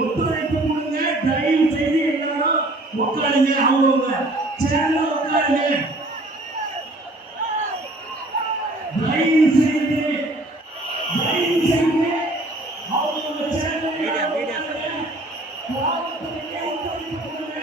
ஒத்துழைப்பு கொடுங்க. தயவு செய்து எல்லாரும் உட்காருங்க. அவங்க சேர்ல உட்காருங்க. தயவு செய்து அவங்க சேர்ல ஒத்துழைப்பு கொடுங்க.